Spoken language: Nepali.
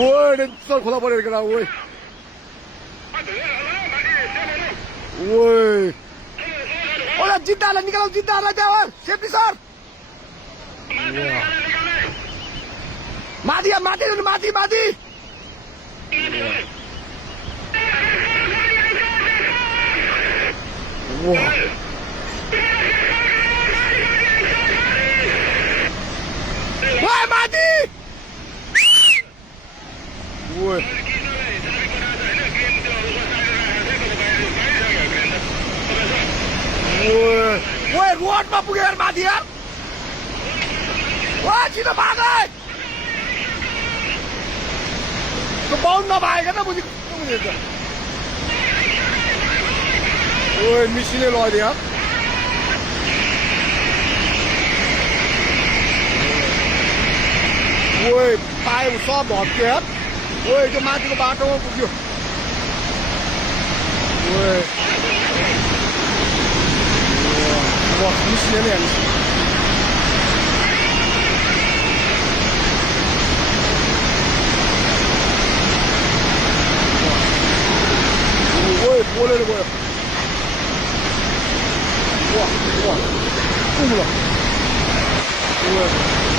喂，那这खोला परेर केटा ओइ ओइ ओला जिद्दालाई निकालौ जिद्दालाई त्यहाँ सेफ्टी सर माथि माथि माथि माथि ओइ माथि ओइ ओइ रोडमा पुग्यो यार माथि यार ओइ छिटो भाग त्यो बाउन्ड नभएको त बुझी ओइ मिसिने लग्यो यार ओइ पाइप सब भत्क्यो यार ओइ त्यो माथिको बाटोमा पुग्यो ओइ मिसिने नै हाल्छ ओइ पोलेर गयो वा वा